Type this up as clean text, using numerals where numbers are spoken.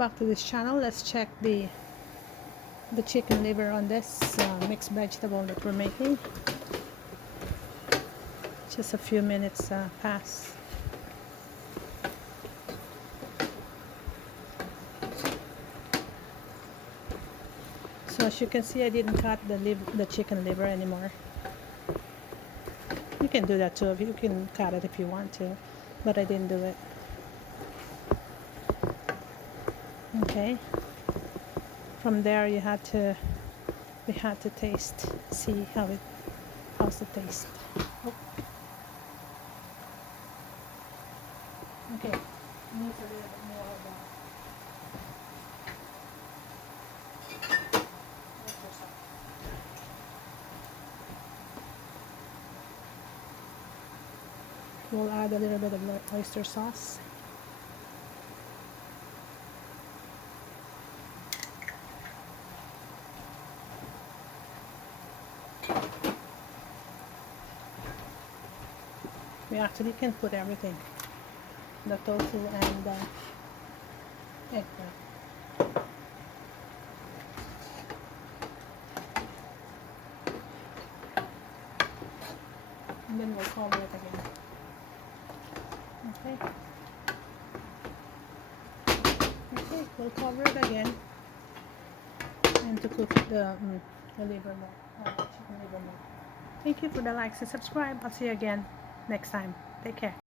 back to this channel. Let's check the chicken liver on this mixed vegetable that we're making. Just a few minutes pass. So as you can see, I didn't cut the chicken liver anymore. You can do that too. You can cut it if you want to, but I didn't do it. Okay. From there, we had to taste, see how's the taste. Oh. Okay. Needs a little bit more of that. We'll add a little bit of oyster sauce. We actually can put everything, the tofu and the eggplant. And then we'll cover it again. Okay. Okay, we'll cover it again and to cook the liver more, chicken liver more. Thank you for the likes and subscribe. I'll see you again next time. Take care.